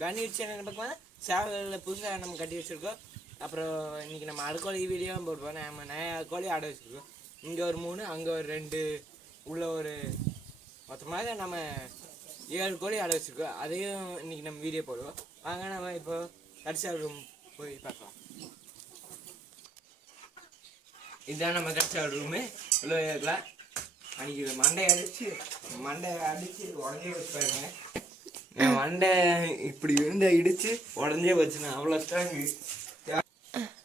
கனி channel பக்கம் சேவலில் புதுசாக நம்ம கட்டி வச்சுருக்கோம். அப்புறம் இன்றைக்கி நம்ம அடுக்கோழி வீடியோவும் போடுவோம். நம்ம நிறையா கோழி ஆட வச்சுருக்கோம். இங்கே ஒரு 3, அங்கே ஒரு 2, உள்ள ஒரு மொத்தமாக நம்ம 7 கோழி ஆட வச்சுருக்கோம். அதையும் இன்றைக்கி நம்ம வீடியோ போடுவோம். வாங்க நம்ம இப்போ கடைசியாக ரூம் போய் பார்க்கலாம். இதுதான் நம்ம கடைசியாக ரூமு. உள்ள இருக்கலாம். அன்றைக்கி மண்டை அடித்து உடஞ்சே வச்சுப்பாருங்க. என் மண்டை இப்படி இருந்து இடித்து உடஞ்சே வச்சுனேன். அவ்வளோ ஸ்ட்ராங்கு.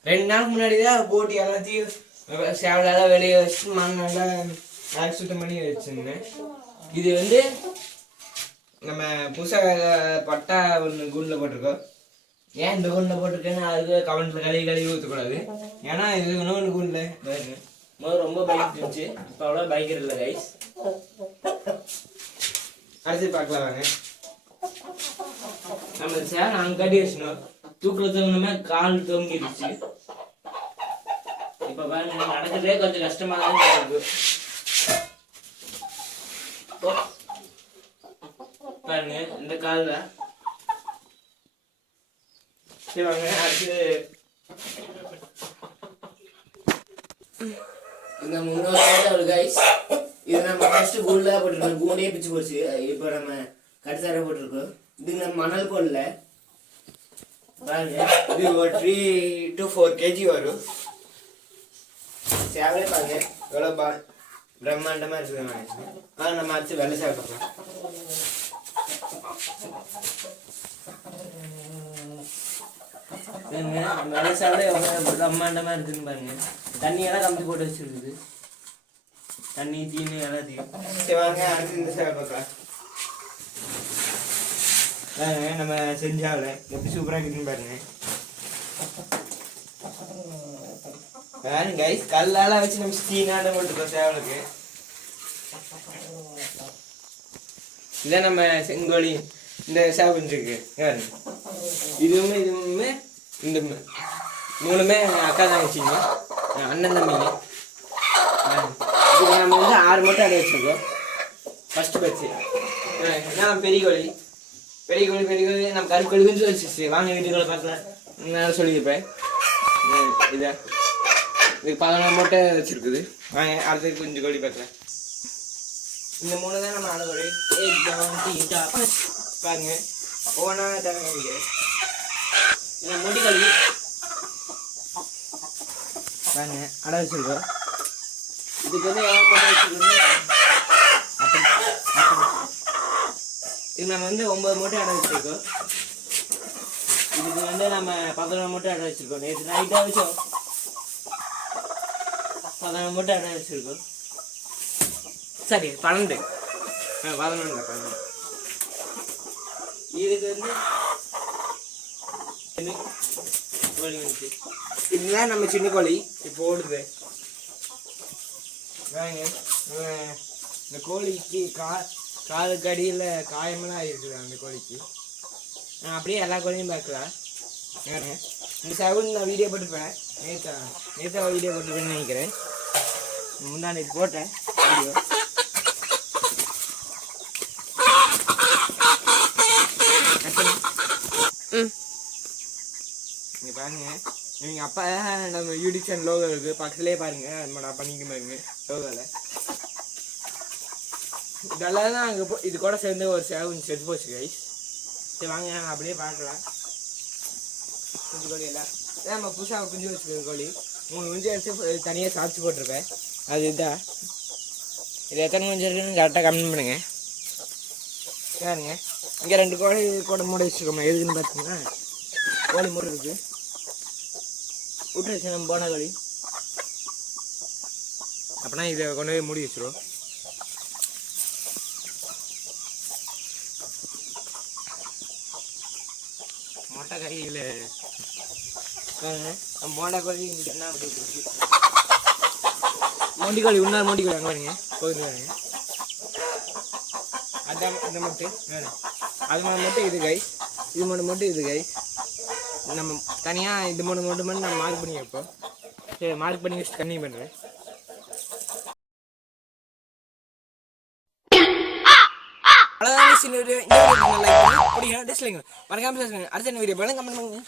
2 நாளுக்கு முன்னாடி தான் போட்டி எல்லாத்தையும் சேவலெல்லாம் வெளியே வச்சு மண்ணெல்லாம் நாளைக்கு சுத்தம் பண்ணி வச்சுருந்தேன். இது வந்து நம்ம புதுசாக பட்டா ஒன்று கூண்டில் போட்டிருக்கோம். ஏன் இந்த கூண்டில் போட்டிருக்கேன்னு அதுக்கு கவனத்தில் கழுவி ஊற்றக்கூடாது. ஏன்னா இது இன்னொன்று கூண்டில் பாருங்க. முதல்ல ரொம்ப பைக் இருந்துச்சு, இப்போ அவ்வளோ பைக் இல்லை கைஸ். அடுத்து பார்க்கலாம் வாங்க. நம்ம சேர் நாங்கள் கட்டி வச்சுனோம். தூக்கில் தூங்கினோமே கால் தூங்கிடுச்சு. இப்போ பாருங்க நடக்கிறதே கொஞ்சம் கஷ்டமாக தான் இருக்கு. பாருங்க இந்த காலில். சரி வாங்க அடுத்து இந்த 300 ஒரு கைஸ். இது நம்ம ஃபர்ஸ்ட் கூண்டில் போட்டிருக்கோம். கூண்டே பிச்சு போச்சு. இப்போ நம்ம கடைசார போட்டிருக்கோம். இதுக்கு நம்ம மணல் போடல. பாருங்க இது ஒரு 3 to 4 kg வரும். சேவலே பாருங்க எவ்வளோ பிரம்மாண்டமாக இருக்குது. ஆனால் நம்ம அடிச்சு வெள்ளை சேவை பார்க்கலாம். வெள்ளை சேவலே எவ்வளோ பிரம்மாண்டமாக இருக்குதுன்னு பாருங்க. தண்ணியெல்லாம் கம்பி போட்டு வச்சுருக்குது. தண்ணி தீனி எல்லாத்தையும். சரி வாங்க அடுத்து இந்த சேவை பார்க்கலாம். நம்ம செஞ்சாவில் எப்படி சூப்பராக இருக்குதுன்னு பாருங்க. பாருங்க கைஸ் கல்லால வச்சு நம்ம ஸ்டீனாட போட்டுருக்கோம் சேவலுக்கு. இதான் நம்ம செங்கோழி. இந்த சேவல் இருக்கு இதுவுமே இந்த 3மே அக்கா தான் வச்சுங்க, அண்ணன் தம்பிங்க. இதுக்கு நம்ம வந்து 6 மட்டும் அடை வச்சுருக்கோம். ஃபஸ்ட்டு பச்சு நான் பெரிய கோழி நம்ம கருப்பு கோழி வச்சு வாங்க வீட்டுக்குள்ள பார்க்கலாம். நான் சொல்லியிருப்பேன். இதை இதுக்கு 11 மூட்டை வச்சுருக்குது. வாங்க அடுத்த கொஞ்சம் கோழி பார்க்கலாம். இந்த 3 தான் நம்ம ஆட கோழி. பாருங்க ஒவ்வொன்றா தங்க இந்த முடி கோழி பாருங்க அடை வச்சுருக்கோம். இதுக்கு வந்து எவ்வளோ மூட்டை வச்சுருக்கோம். இது நம்ம வந்து 9 மூட்டை அடை வச்சுருக்கோம். இதுக்கு வந்து நம்ம 11 மூட்டை அடை வச்சுருக்கோம். நேற்று நைட்டாக வச்சோம். 11 மூட்டை அடை வச்சுருக்கோம். சரி 12 இதுக்கு வந்து கோழி வந்துச்சு. இதுதான் நம்ம சின்ன கோழி இப்போ ஓடுது. வாங்க இந்த கோழிக்கு காலுக்கு அடியில் காயமெல்லாம் ஆகிருக்குது. அந்த கோழிக்கு நான் அப்படியே எல்லா கோழியும் பார்க்கலாம். இந்த சவுண்ட் நான் வீடியோ போட்டுப்பேன். நேற்றா வீடியோ போட்டுருப்பேன்னு நினைக்கிறேன். முன்னாடி போட்டேன் வீடியோ. இங்கே பாருங்க நீங்கள் அப்பா நம்ம யூடியூப் சேனல் லோகோ இருக்குது பக்கத்துலேயே பாருங்கள். நம்ம நான் பண்ணிக்க பாருங்க லோகோவில். இதெல்லாம் தான் அங்கே இது கூட சேர்ந்து ஒரு சேவ் செத்து போச்சு கைஸ். சரி வாங்க நாங்கள் அப்படியே பார்க்கலாம். குஞ்சு கோழி எல்லாம் நம்ம புதுசாக குஞ்சு வச்சுருக்கோம். கோழி 3 குஞ்சு எடுத்து தனியாக சாப்பிட்டு போட்டிருப்பேன். அது இதுதான். இது எத்தனை குஞ்சு இருக்குன்னு கரெக்டாக கமெண்ட் பண்ணுங்க. சரிங்க இங்கே 2 கோழி கூட மூட வச்சுருக்கோம். எதுக்குன்னு பார்த்தீங்கன்னா கோழி மூட இருக்குது. விட்டு வச்சு நம்ம போன கோழி அப்படின்னா இதை கொண்டு போய் மூடி வச்சுருவோம். மொட்டை கையில் நம்ம போண்டா கோழி என்ன அப்படி மொண்டி கோழி இன்னொரு மொண்டி கோழி அங்கே பாருங்க போகுது பாருங்க. அதான் இந்த மட்டும் வேணும். அது மட்டும் இது கைஸ். இது மட்டும் இது கைஸ். நம்ம தனியாக இது மட்டும் நம்ம மார்க் பண்ணி வைப்போம். சரி மார்க் பண்ணி வச்சு கன்னியூ பண்ணுறேன். அவ்வளோதான் இந்த வீடியோ லைக் பண்ணுங்க, பிடிக்கும் டிஸ்லைக் பண்ணுங்க, மறக்காம சப்ஸ்கிரைப் பண்ணுங்க. அடுத்த வீடியோ பண்ணுங்க, கமெண்ட் பண்ணுங்க.